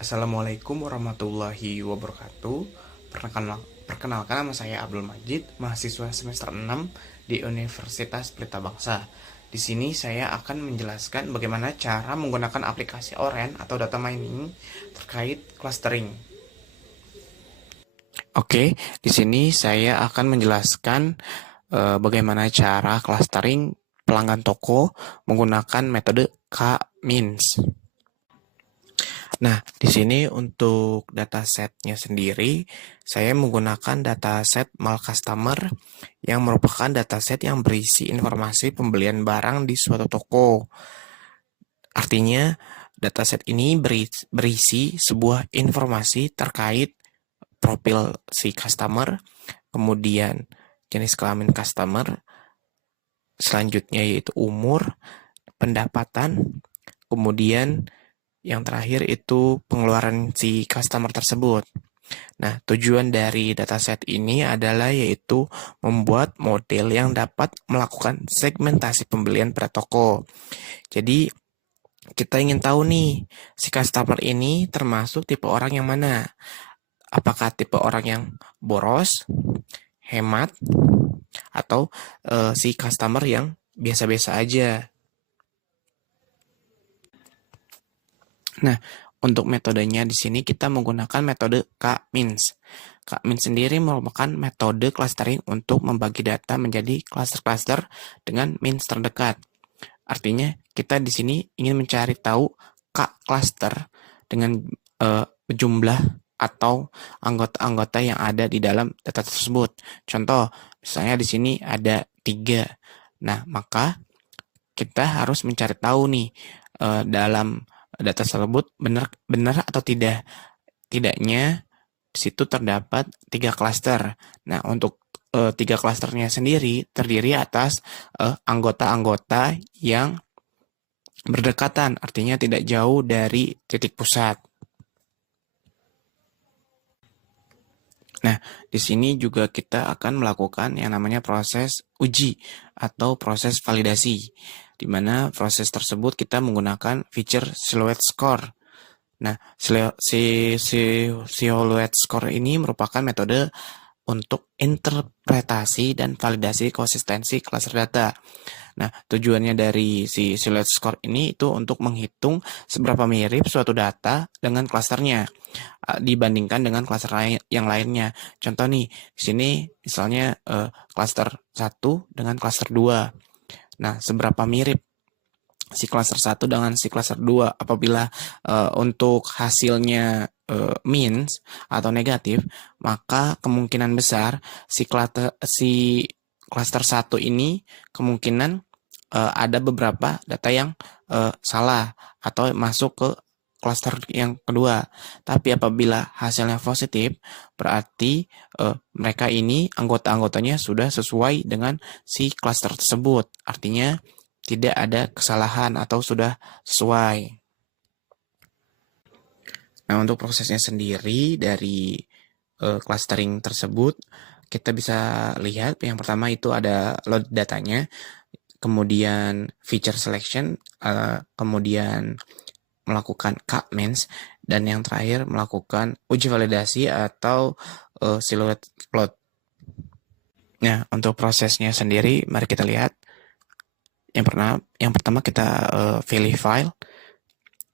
Assalamualaikum warahmatullahi wabarakatuh. Perkenalkan nama saya Abdul Majid, mahasiswa semester 6 di Universitas Pelita Bangsa. Di sini saya akan menjelaskan bagaimana cara menggunakan aplikasi Oren atau data mining terkait clustering. Oke, di sini saya akan menjelaskan bagaimana cara clustering pelanggan toko menggunakan metode K-means. Nah, di sini untuk datasetnya sendiri, saya menggunakan dataset Mal Customer yang merupakan dataset yang berisi informasi pembelian barang di suatu toko. Artinya, dataset ini berisi sebuah informasi terkait profil si customer, kemudian jenis kelamin customer, selanjutnya yaitu umur, pendapatan, kemudian yang terakhir itu pengeluaran si customer tersebut. Nah, tujuan dari dataset ini adalah yaitu membuat model yang dapat melakukan segmentasi pembelian pada toko. Jadi, kita ingin tahu nih, si customer ini termasuk tipe orang yang mana? Apakah tipe orang yang boros, hemat, atau si customer yang biasa-biasa aja? Nah, untuk metodenya di sini kita menggunakan metode K-means. K-means sendiri merupakan metode clustering untuk membagi data menjadi cluster-cluster dengan means terdekat. Artinya, kita di sini ingin mencari tahu K-cluster dengan jumlah atau anggota-anggota yang ada di dalam data tersebut. Contoh, misalnya di sini ada 3. Nah, maka kita harus mencari tahu nih dalam data tersebut benar atau tidaknya di situ terdapat 3 klaster. Nah, untuk 3 klasternya sendiri terdiri atas anggota-anggota yang berdekatan, artinya tidak jauh dari titik pusat. Nah, di sini juga kita akan melakukan yang namanya proses uji atau proses validasi, di mana proses tersebut kita menggunakan feature silhouette score. Nah, silhouette score ini merupakan metode untuk interpretasi dan validasi konsistensi cluster data. Nah, tujuannya dari si silhouette score ini itu untuk menghitung seberapa mirip suatu data dengan klasternya dibandingkan dengan klaster yang lainnya. Contoh nih, di sini misalnya klaster 1 dengan klaster 2. Nah, seberapa mirip si klaster 1 dengan si klaster 2 apabila untuk hasilnya means atau negatif, maka kemungkinan besar si klaster 1 ini kemungkinan ada beberapa data yang salah atau masuk ke klaster yang kedua. Tapi apabila hasilnya positif, berarti mereka ini anggota-anggotanya sudah sesuai dengan si klaster tersebut. Artinya tidak ada kesalahan atau sudah sesuai. Nah, untuk prosesnya sendiri dari clustering tersebut, kita bisa lihat yang pertama itu ada load datanya, kemudian feature selection, kemudian melakukan K-means, dan yang terakhir melakukan uji validasi atau silhouette plot. Nah, untuk prosesnya sendiri, mari kita lihat. Yang pertama kita pilih file,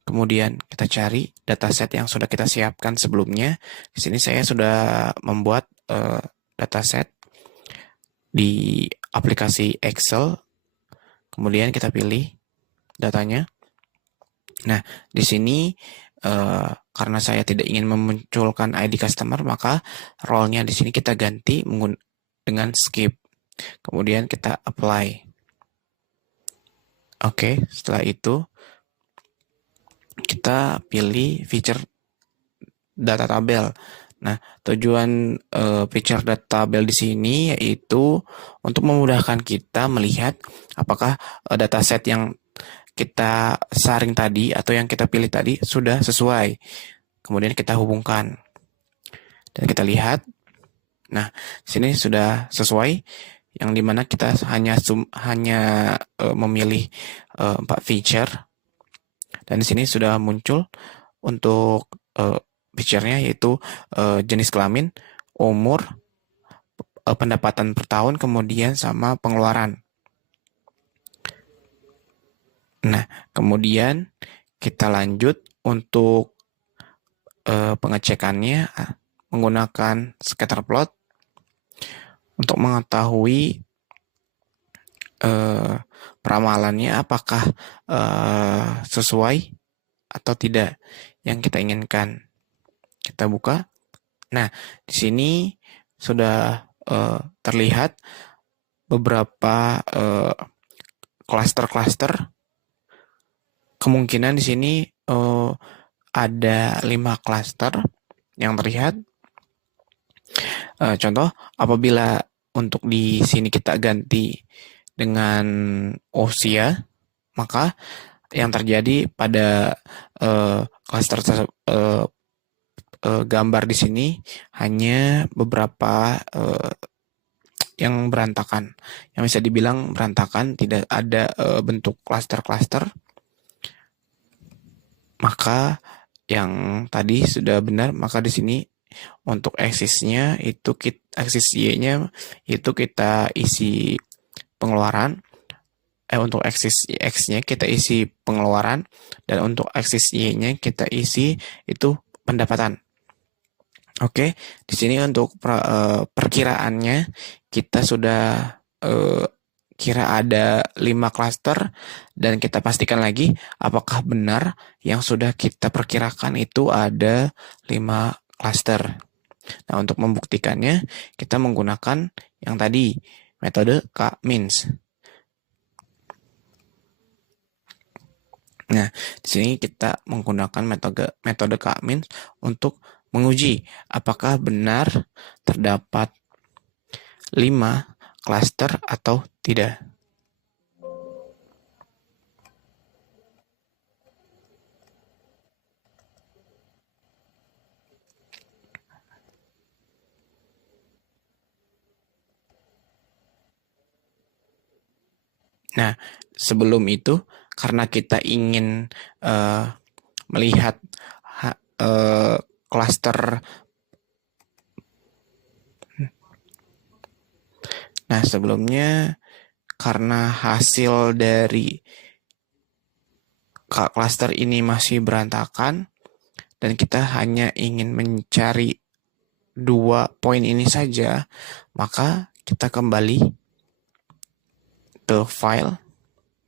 kemudian kita cari dataset yang sudah kita siapkan sebelumnya. Di sini saya sudah membuat dataset di aplikasi Excel. Kemudian kita pilih datanya. Nah, di sini karena saya tidak ingin memunculkan ID customer, maka role-nya di sini kita ganti dengan skip. Kemudian kita apply. Oke, setelah itu kita pilih feature data tabel. Nah, tujuan feature data tabel di sini yaitu untuk memudahkan kita melihat apakah dataset yang kita saring tadi atau yang kita pilih tadi sudah sesuai. Kemudian kita hubungkan. Dan kita lihat. Nah, sini sudah sesuai, yang dimana kita hanya memilih 4 feature, dan di sini sudah muncul untuk feature-nya, yaitu jenis kelamin, umur, pendapatan per tahun, kemudian sama pengeluaran. Nah, kemudian kita lanjut untuk pengecekannya menggunakan scatter plot untuk mengetahui peramalannya apakah sesuai atau tidak yang kita inginkan. Kita buka. Nah, di sini sudah terlihat beberapa cluster-cluster. Kemungkinan di sini ada 5 cluster yang terlihat. Contoh, apabila untuk di sini kita ganti dengan usia, maka yang terjadi pada cluster gambar di sini hanya beberapa yang berantakan, yang bisa dibilang berantakan, tidak ada bentuk cluster-cluster. Maka yang tadi sudah benar, maka di sini untuk aksisnya itu aksis Y-nya itu kita isi pengeluaran. Untuk aksis X-nya kita isi pengeluaran, dan untuk aksis Y-nya kita isi itu pendapatan. Oke, di sini untuk perkiraannya kita sudah kira ada 5 klaster, dan kita pastikan lagi apakah benar yang sudah kita perkirakan itu ada 5 klaster. Nah, untuk membuktikannya kita menggunakan yang tadi, metode K-means. Nah, di sini kita menggunakan metode K-means untuk menguji apakah benar terdapat 5 klaster atau tidak. Nah, sebelum itu, karena kita ingin melihat klaster. Nah, sebelumnya karena hasil dari klaster ini masih berantakan dan kita hanya ingin mencari 2 poin ini saja, maka kita kembali ke file.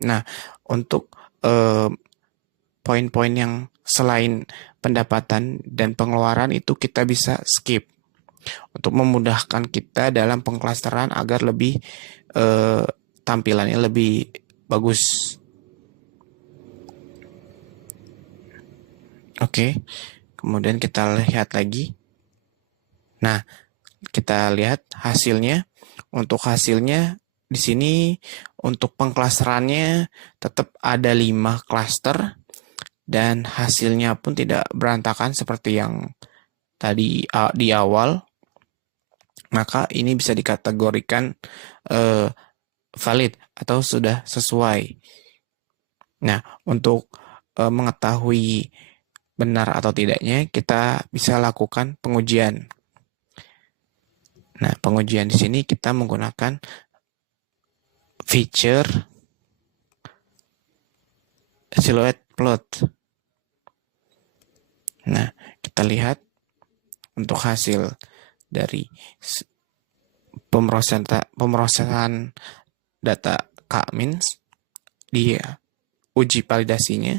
Nah, untuk poin-poin yang selain pendapatan dan pengeluaran itu kita bisa skip untuk memudahkan kita dalam pengklasteran agar lebih tampilannya lebih bagus. Oke, kemudian kita lihat lagi. Nah, kita lihat hasilnya. Untuk hasilnya di sini untuk pengklasterannya tetap ada 5 klaster, dan hasilnya pun tidak berantakan seperti yang tadi di awal. Maka ini bisa dikategorikan valid atau sudah sesuai. Nah, untuk mengetahui benar atau tidaknya, kita bisa lakukan pengujian. Nah, pengujian di sini kita menggunakan feature silhouette plot. Nah, kita lihat untuk hasil dari pemrosesan data K-means di uji validasinya.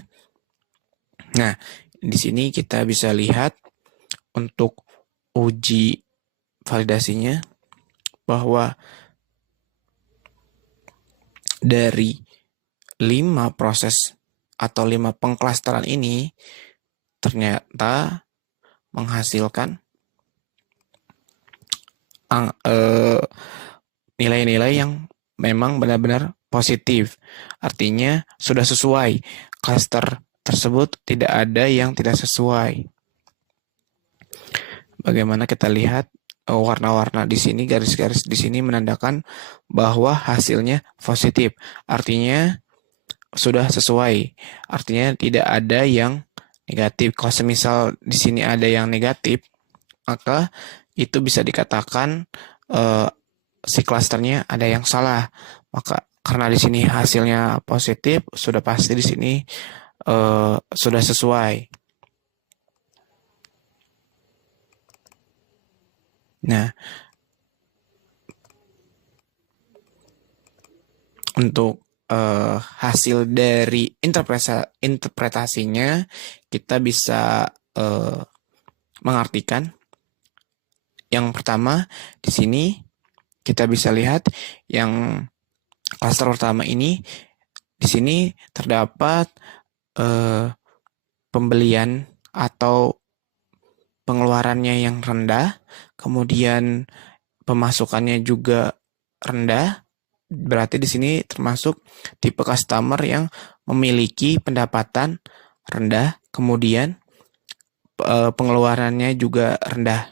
Nah, di sini kita bisa lihat untuk uji validasinya bahwa dari 5 proses atau 5 pengklasteran ini ternyata menghasilkan nilai-nilai yang memang benar-benar positif. Artinya sudah sesuai. Klaster tersebut tidak ada yang tidak sesuai. Bagaimana kita lihat warna-warna di sini, garis-garis di sini menandakan bahwa hasilnya positif. Artinya sudah sesuai. Artinya tidak ada yang negatif. Kalau semisal di sini ada yang negatif, maka itu bisa dikatakan si klasternya ada yang salah. Maka karena di sini hasilnya positif, sudah pasti di sini sudah sesuai. Nah, untuk hasil dari interpretasinya, kita bisa mengartikan. Yang pertama, di sini kita bisa lihat yang klaster pertama ini, di sini terdapat pembelian atau pengeluarannya yang rendah, kemudian pemasukannya juga rendah. Berarti di sini termasuk tipe customer yang memiliki pendapatan rendah, kemudian pengeluarannya juga rendah.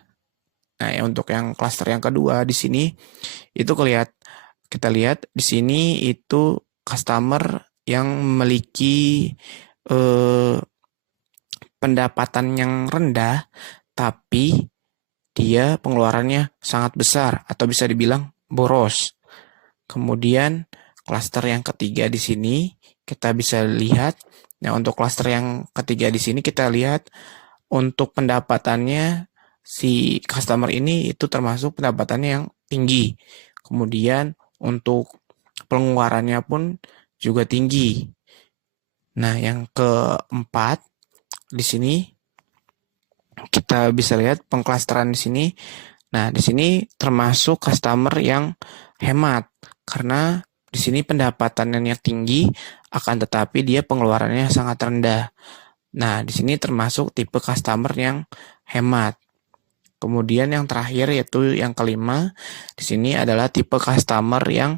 Nah, untuk yang klaster yang kedua di sini itu kita lihat di sini itu customer yang memiliki pendapatan yang rendah, tapi dia pengeluarannya sangat besar atau bisa dibilang boros. Kemudian klaster yang ketiga di sini kita bisa lihat. Nah, untuk klaster yang ketiga di sini kita lihat untuk pendapatannya si customer ini itu termasuk pendapatannya yang tinggi. Kemudian untuk pengeluarannya pun juga tinggi. Nah, yang keempat di sini kita bisa lihat pengklasteran di sini. Nah, di sini termasuk customer yang hemat karena di sini pendapatannya tinggi akan tetapi dia pengeluarannya sangat rendah. Nah, di sini termasuk tipe customer yang hemat. Kemudian yang terakhir yaitu yang kelima, di sini adalah tipe customer yang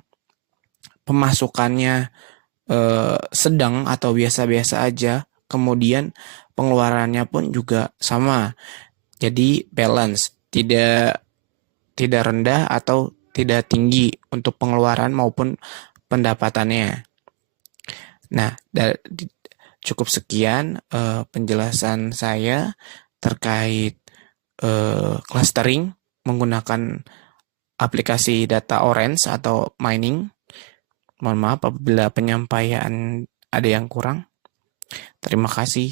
pemasukannya sedang atau biasa-biasa aja, kemudian pengeluarannya pun juga sama. Jadi balance, tidak rendah atau tidak tinggi untuk pengeluaran maupun pendapatannya. Nah, cukup sekian penjelasan saya terkait clustering menggunakan aplikasi data orange atau mining. Mohon maaf apabila penyampaian ada yang kurang. Terima kasih.